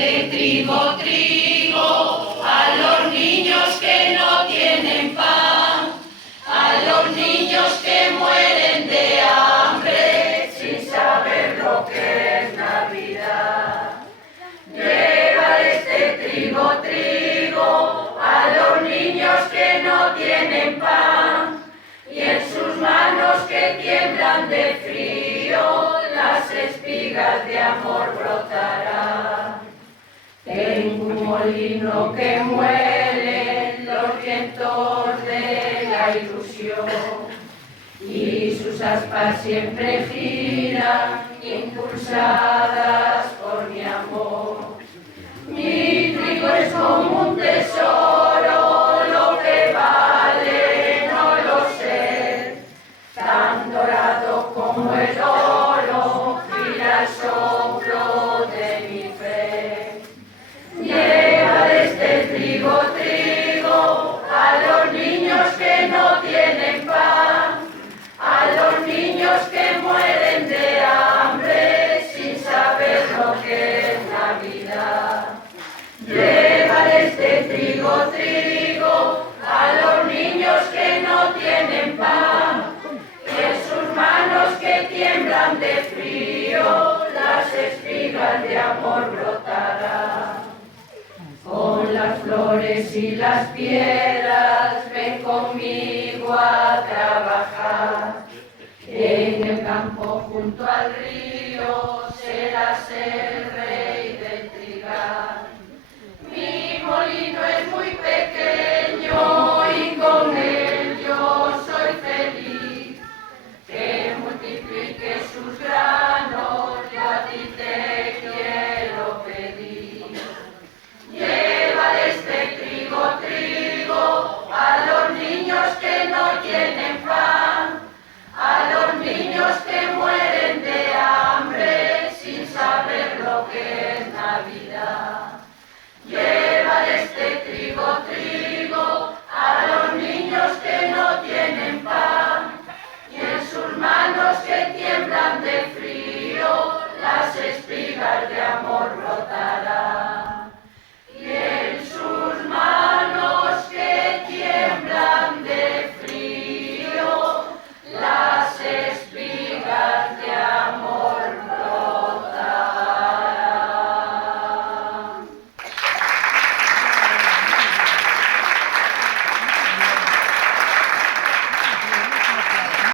Trigo, trigo, a los niños que no tienen pan, a los niños que mueren de hambre sin saber lo que es Navidad. Lleva este trigo, trigo, a los niños que no tienen pan, y en sus manos que tiemblan de frío, las espigas de amor brotarán. En un molino que muele los vientos de la ilusión, y sus aspas siempre giran, impulsadas por mi amor. Mi trigo es como un tesoro, lo que vale no lo sé, tan dorado como el oro, gira el soplo de mi fe. Lleva de este trigo, trigo, a los niños que no tienen pan, a los niños que mueren de hambre sin saber lo que es Navidad. Lleva de este trigo, trigo, a los niños que no tienen pan, y en sus manos que tiemblan de frío, las espigas de amor brotarán. Con las flores y las piedras ven conmigo a trabajar, en el campo junto al río.